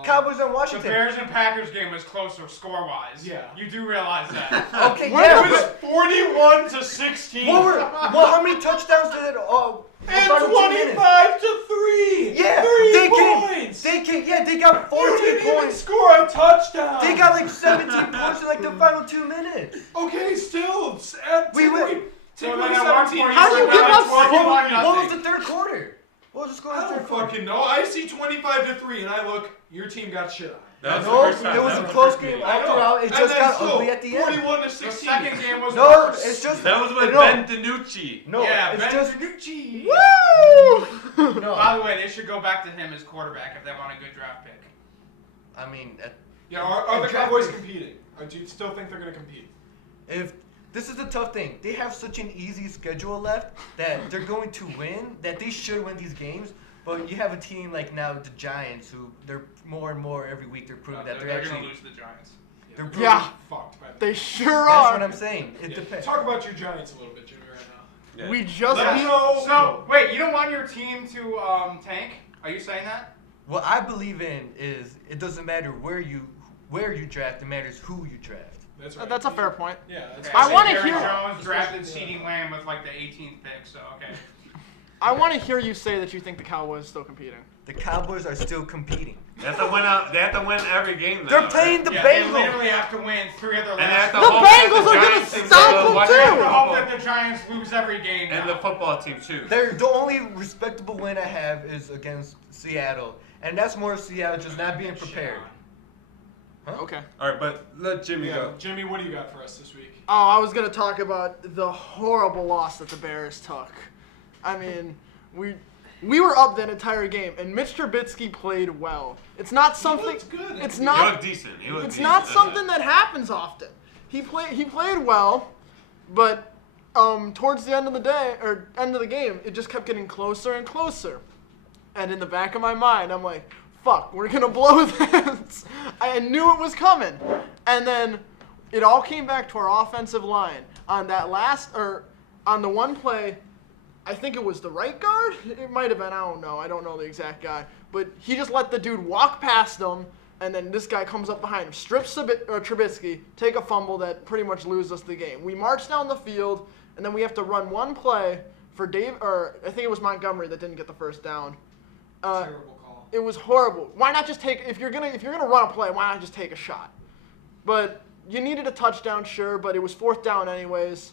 Cowboys and The Washington. Bears and Packers game was closer score-wise. Yeah. You do realize that. Okay, Where yeah. It was 41-16. Well, how many touchdowns did it? And about 2 minutes? 25-3. Yeah, 3 they points. they got You 14 didn't even points. score a touchdown. They got like 17 points in like the final 2 minutes. Okay, still. Take away So away then at one 17. point How do you went give down up like 21 What was nothing. the third quarter? What was the score in I the don't third quarter? fucking know. I see 25-3, and I look. Your team got shit on. That was No, the first time. it was That a was the close first game meeting. all throughout. It And just then got still, ugly at the end. 41-16. The second game was No, worse. it's just That was with no, Ben DiNucci. No, Yeah, it's Ben just DiNucci. Woo! no. By the way, they should go back to him as quarterback if they want a good draft pick. I mean, Yeah, are the Draft Cowboys picks. competing? Or do you still think they're going to compete? If this is the tough thing, they have such an easy schedule left that they're going to win. That they should win these games. But you have a team like now the Giants, who they're more and more every week they're proving that they're going actually to lose to the Giants. they're proving, Yeah. Fucked by the They sure That's are. what I'm saying. It Yeah. depends. Talk about your Giants a little bit, Jimmy, right now. Yeah. We just Let beat. me know. So, wait, you don't want your team to tank? Are you saying that? What I believe in is it doesn't matter where you draft, it matters who you draft. That's right. That's a fair point. Yeah. That's I wanna Aaron hear- Jones drafted Yeah. CeeDee Lamb with like the 18th pick, so okay. I want to hear you say that you think the Cowboys are still competing. The Cowboys are still competing. They have to win out. They have to win every game. Now, They're playing the Yeah, they Bengals. literally have to win 3 of their And they have last. to The hope that Bengals are gonna Giants and stop the them, Washington too. I hope football- that the Giants lose every game. And now. the football team too. They're the only respectable win I have is against Seattle, and that's more Seattle just not being prepared. Okay. All right, but let Jimmy Yeah. go. Jimmy, what do you got for us this week? Oh, I was gonna talk about the horrible loss that the Bears took. I mean, we were up that entire game, and Mitch Trubisky played well. It's not something. looked good. It's He not. looked decent. He looked It's decent. not That's something it. that happens often. He played well, but towards the end of the day or end of the game, it just kept getting closer and closer. And in the back of my mind, I'm like, "Fuck, we're gonna blow this." I knew it was coming, and then it all came back to our offensive line on that on the one play. I think it was the right guard. It might have been. I don't know. I don't know the exact guy. But he just let the dude walk past him, and then this guy comes up behind him, strips Trubisky, take a fumble that pretty much loses us the game. We march down the field, and then we have to run one play for I think it was Montgomery that didn't get the first down. Terrible call. It was horrible. Why not just take if you're gonna run a play? Why not just take a shot? But you needed a touchdown, sure, but it was 4th down anyways.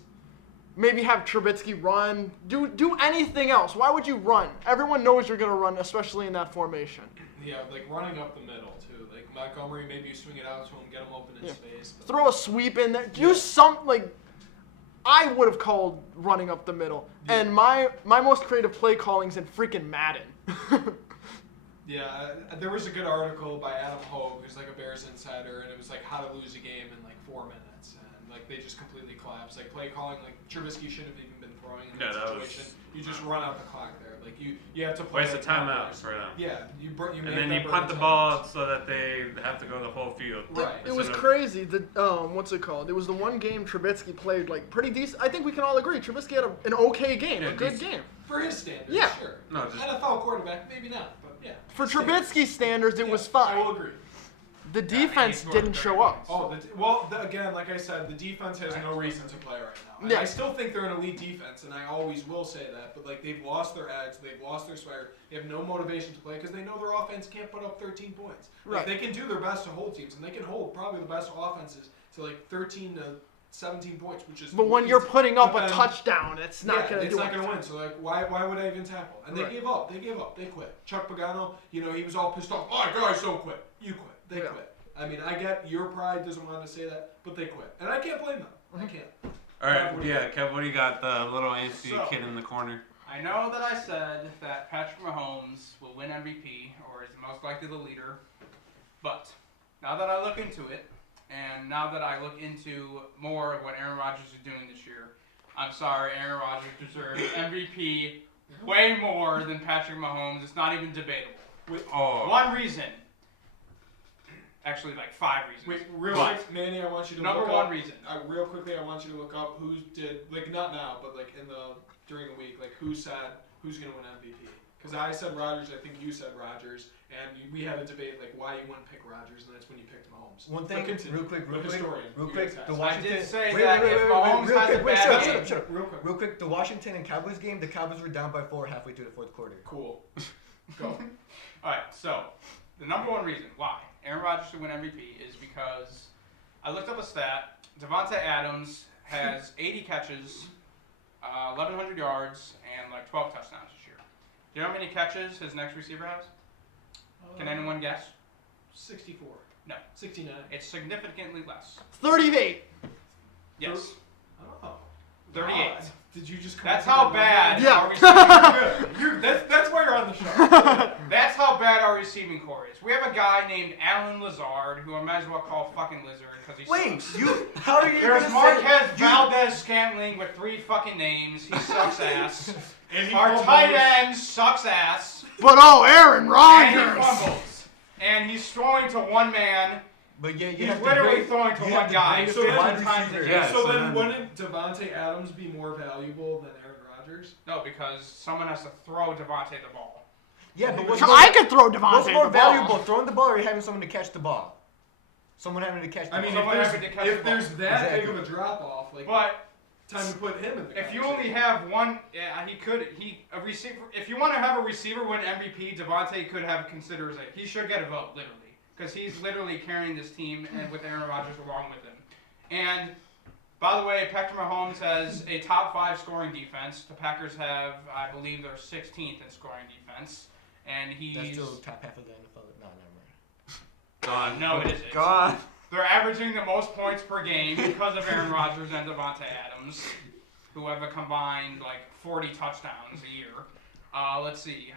Maybe have Trubisky run. Do anything else. Why would you run? Everyone knows you're gonna run, especially in that formation. Yeah, like running up the middle too. Like Montgomery, maybe you swing it out to him, get him open in Yeah. space. But Throw a sweep in there. Do some I would have called running up the middle. Yeah. And my most creative play calling's in freaking Madden. yeah, there was a good article by Adam Hogue, who's like a Bears insider, and it was like how to lose a game in like 4 minutes, and like they just completely collapsed. Like play calling, like Trubisky shouldn't have even been throwing in that Yeah, that situation. was- You just run out the clock there. Like you have to play. Waste of like timeout Cowboys. for them. Yeah, you And make then that you burn punt the time. ball so that they have to go the whole field. Right. It was Instead of- crazy. The what's it called? It was the one game Trubisky played like pretty decent. I think we can all agree Trubisky had an okay game, Yeah, a good decent. game. For his standards, Yeah. sure. No, just- NFL quarterback, maybe not, but yeah. For Standards. Trubisky standards, it Yeah, was I will fine. agree. The Yeah, and he defense scored didn't 30 show up. points. Again, like I said, the defense has no reason to play right now. And Yeah. I still think they're an elite defense, and I always will say that. But like they've lost their edge, they've lost their swagger. They have no motivation to play because they know their offense can't put up 13 points. Like, Right. they can do their best to hold teams, and they can hold probably the best offenses to like 13 to 17 points, which is. But when elite. you're putting up But a then- touchdown, it's not gonna it's do not gonna anything. win. So like, why would I even tackle? And they Right. gave up. They gave up. They quit. Chuck Pagano, he was all pissed off. Oh, guys, don't quit. You quit. They Yeah. quit. I mean, I get your pride doesn't want to say that, but they quit, and I can't blame them. I can't. All right, yeah, Kev, what do you got? The little angsty So- kid in the corner. I know that I said that Patrick Mahomes will win MVP or is most likely the leader, but now that I look into it, and now that I look into more of what Aaron Rodgers is doing this year, I'm sorry, Aaron Rodgers deserves MVP way more than Patrick Mahomes. It's not even debatable. Oh, One reason. Actually, like 5 reasons. Wait, real But quick, Manny, I want you to number look one up, reason. real quickly, I want you to look up who did, like not now, but like during the week, like who said who's gonna win MVP. Because I said Rodgers, I think you said Rodgers, and we had a debate like why you wouldn't pick Rodgers, and that's when you picked Mahomes. One But thing, continue. real quick, The historian, real you quick. guys The asked. Washington. I did say wait, that wait, if wait, Mahomes real has quick, a wait, bad shut up, game- shut up, shut up. Real quick. Real quick, the Washington and Cowboys game, the Cowboys were down by 4 halfway through the fourth quarter. Cool. Go. Alright, so the number one reason why Aaron Rodgers should win MVP is because I looked up a stat. Devontae Adams has 80 catches, 1,100 yards, and like 12 touchdowns this year. Do you know how many catches his next receiver has? Can anyone guess? 64. No. 69. It's significantly less. 38. Yes. Oh. 38. God. Did you just come That's up with how a bad Yeah. our receivers are. number? That's why your on the show. That's how bad our receiving core is. We have a guy named Alan Lazard, who I might as well call fucking Lizard because he Wait, sucks. how are you There's gonna Marquez say? Valdez Scantling with 3 fucking names. He sucks ass. And he Our fumbles. tight end sucks ass. But Aaron And he Rodgers. fumbles. And he's throwing to one man. But yeah, you He's have to literally grade- throwing to you one have to guy grade 50 the wide times a receiver. game. Yeah, So so then then- wouldn't Devontae Adams be more valuable than Aaron Rodgers? No, because someone has to throw Devontae the ball. Yeah, but what's I could throw what's Devontae more the ball. valuable, throwing the ball or having someone to catch the ball? Someone having to catch the I mean, ball. Someone having to catch the if ball. there's that big Exactly. of a drop off, like But time to put him in the if you conversation. only have one, a receiver. If you want to have a receiver win MVP, Devontae could have considered it. He should get a vote, literally, because he's literally carrying this team and with Aaron Rodgers along with him. And by the way, Patrick Mahomes has a top 5 scoring defense. The Packers have, I believe, they're 16th in scoring defense, and he's That's still top half of the NFL. No, never Gone. no, it isn't. Gone. They're averaging the most points per game because of Aaron Rodgers and Devontae Adams, who have a combined like 40 touchdowns a year. Let's see.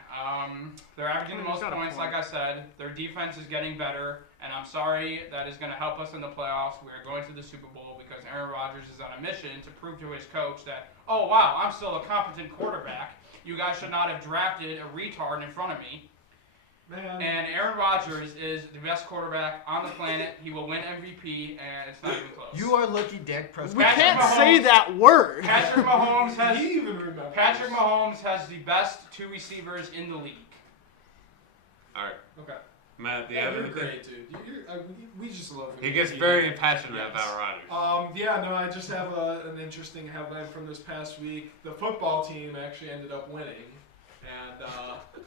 They're averaging the He's most got a points, point. like I said. Their defense is getting better, and I'm sorry that is going to help us in the playoffs. We are going to the Super Bowl because Aaron Rodgers is on a mission to prove to his coach that, oh wow, I'm still a competent quarterback. You guys should not have drafted a retard in front of me. Man. And Aaron Rodgers is the best quarterback on the planet. He will win MVP, and it's not even close. You are lucky Dak Prescott. We Patrick can't Mahomes- say that word. Patrick Mahomes has he even remembers. Patrick Mahomes has the best 2 receivers in the league. All right, Okay. Matt. Do you Yeah, have you're anything? great, dude. We just love him. He gets very passionate about Rodgers. Yeah, no, I just have an interesting headline from this past week. The football team actually ended up winning, and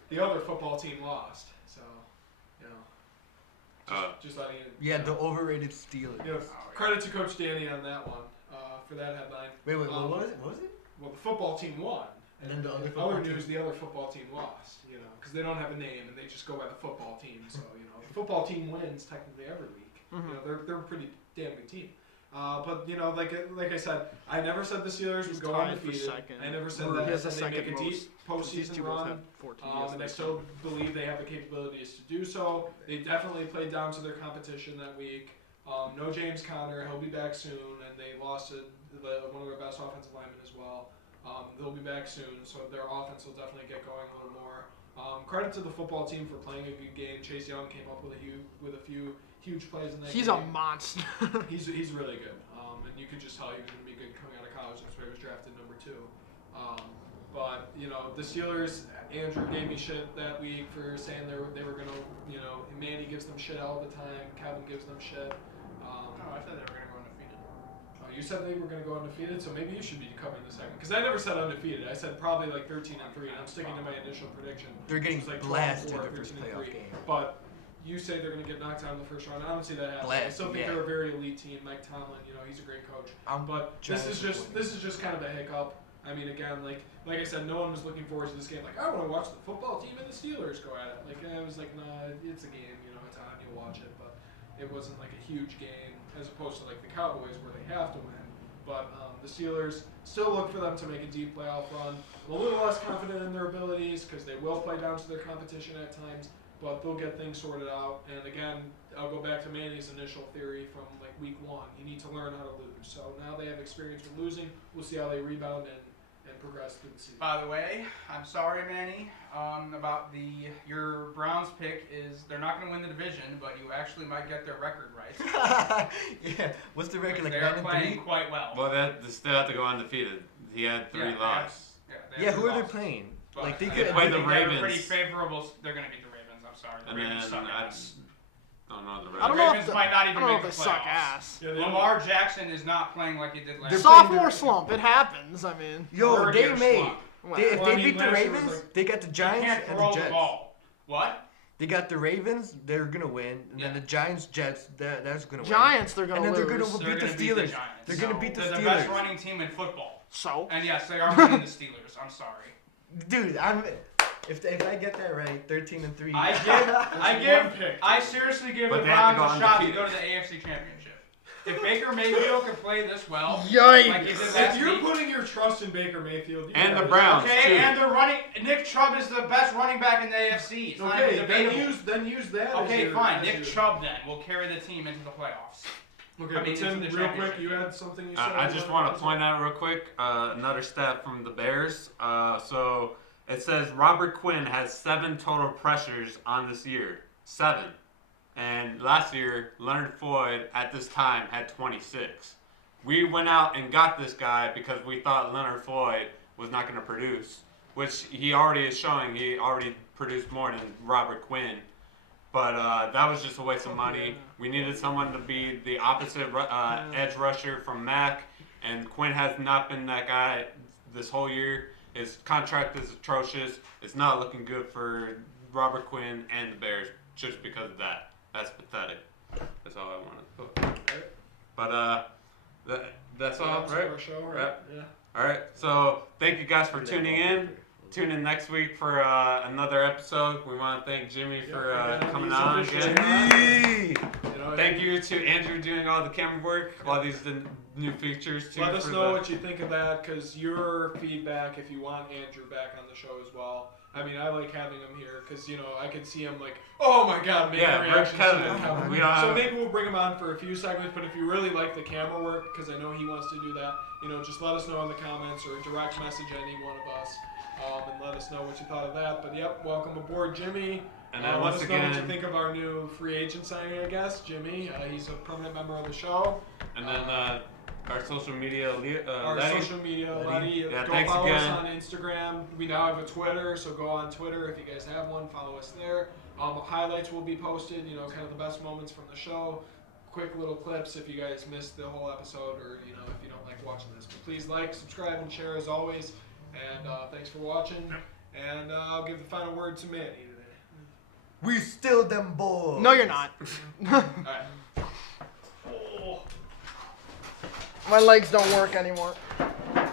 the other football team lost. So, you know, just letting it. Yeah, you the know, overrated Steelers. you know, credit to Coach Danny on that one for that headline. Wait, what Um, was it? What was it? Well, the football team won. And then the other in football other team- news, the other football team lost. You know, because they don't have a name and they just go by the football team. So you know, the football team wins technically every week. Mhm. You know, they're a pretty damn good team. But you know, like I said, I never said the Steelers He's would go tied for undefeated. second. I never said Or that. he has the they make second a deep most. These postseason two both run. have 14. And I still believe they have the capabilities to do so. They definitely played down to their competition that week. No James Conner, he'll be back soon, and they lost one of their best offensive linemen as well. They'll be back soon, so their offense will definitely get going a little more. Credit to the football team for playing a good game. Chase Young came up with a few huge plays in that He's game. a monster. He's really good, and you could just tell he was going to be good coming out of college. That's why he was drafted number 2. But you know, the Steelers. Andrew gave me shit that week for saying they were going to, you know, Manny gives them shit all the time. Calvin gives them shit. No, I said they were going to go undefeated. You said they were going to go undefeated, so maybe you should be covering the segment. Because I never said undefeated. I said probably like 13-3, and I'm sticking to my initial prediction. They're getting which was like blasted 12-4, the first 13-3. playoff game. But you say they're going to get knocked out in the first round. I don't see that happening. I still think Blasted, yeah. they're a very elite team. Mike Tomlin, you know, he's a great coach. But this is just kind of a hiccup. I mean, again, like I said, no one was looking forward to this game. Like, I want to watch the football team and the Steelers go at it. Like, I was like, nah, it's a game. You know, it's on. You'll watch it. But it wasn't like a huge game as opposed to like the Cowboys where they have to win. But the Steelers still look for them to make a deep playoff run. I'm a little less confident in their abilities because they will play down to their competition at times. But they'll get things sorted out. And again, I'll go back to Manny's initial theory from like week 1. You need to learn how to lose. So now they have experience with losing. We'll see how they rebound and progress through the season. By the way, I'm sorry, Manny, about your Browns pick is they're not going to win the division, but you actually might get their record right. Yeah. What's the record? Like They're 9-3? playing quite well. Well, they still have to go undefeated. He had 3 losses. They Yeah, have who are they losses. playing? But Like they I could. think play the they have a Ravens. Pretty favorable. They're going to beat the Ravens. I'm sorry. The And Ravens then suck ass. don't know the I don't rest. know if Ravens the- might not I even don't know make if the they suck playoffs. ass. Yeah, Lamar Jackson is not playing like he did last They're year. Sophomore slump. It happens. I mean, Yo, Third they year may. slump. well, If Well, they I mean, beat the last year was Ravens, like- they got the You Giants can't and throw the the Jets. ball. What? They got the Ravens, they're gonna win, and then Yeah. the Giants, Jets, that's gonna win. Giants, they're gonna And then lose. they're gonna They're beat the gonna beat the Steelers. Giants. They're gonna beat the They're the best Steelers. running team in football. So And yes, they are winning the Steelers. I'm sorry. Dude, if I get that right, 13-3. I one pick. I seriously give But the they have to Browns go a shot to undefeated. go to the AFC Championship. If Baker Mayfield can play this well, Yikes. like he did If last you're week, putting your trust in Baker Mayfield, you And gotta- the Browns. okay, too. and they're running. Nick Chubb is the best running back in the AFC. It's not Okay, even then debatable. use that. as Okay, your- fine. as Nick your- Chubb then will carry the team into the playoffs. Okay, I mean, but into Tim, the real championship quick, you game. had something you said. I just you want wanted to point out real quick another stat from the Bears. So it says Robert Quinn has 7 total pressures on this year. 7. And last year, Leonard Floyd at this time had 26. We went out and got this guy because we thought Leonard Floyd was not going to produce, which he already is showing. He already produced more than Robert Quinn. But that was just a waste of money. We needed someone to be the opposite edge rusher from Mac, and Quinn has not been that guy this whole year. His contract is atrocious. It's not looking good for Robert Quinn and the Bears just because of that. That's pathetic. That's all I wanted to put. But that's all, That's right? our show, right? Yep. Yeah. All right. So thank you guys for tuning in. Tune in next week for another episode. We want to thank Jimmy for coming on again. You know, Thank you to Andrew doing all the camera work, all these new features too. Let us for know the- what you think of that, because your feedback, if you want Andrew back on the show as well. I mean, I like having him here because, you know, I can see him like, oh my god, making Yeah, reactions to Kevin. that cover. We don't So have- maybe we'll bring him on for a few segments, but if you really like the camera work, because I know he wants to do that, you know, just let us know in the comments or direct message any one of us and let us know what you thought of that. But yep, welcome aboard, Jimmy. And then let once us know what you again, think of our new free agent signing, I guess. Jimmy, he's a permanent member of the show. and then our social media, Our Letty. social media, Letty. Letty. Yeah, Go thanks follow again. us on Instagram. We now have a Twitter, so go on Twitter if you guys have one. Follow us there. Highlights will be posted. You know, kind of the best moments from the show. Quick little clips if you guys missed the whole episode, or you know, if you don't like watching this. But please like, subscribe, and share as always. And thanks for watching. And I'll give the final word to Manny today. We still them boys. No, you're not. All right. Oh. My legs don't work anymore. That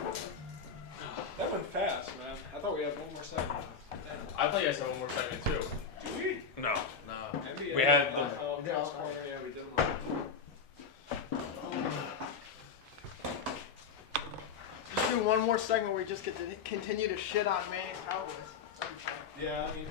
went fast, man. I thought we had one more segment. I thought you guys had one more segment too. Do we? No. No. Maybe We had the- Cross corner. Yeah, we did them all. Just do one more segment where we just get to continue to shit on Manny's Cowboys. Yeah, I mean,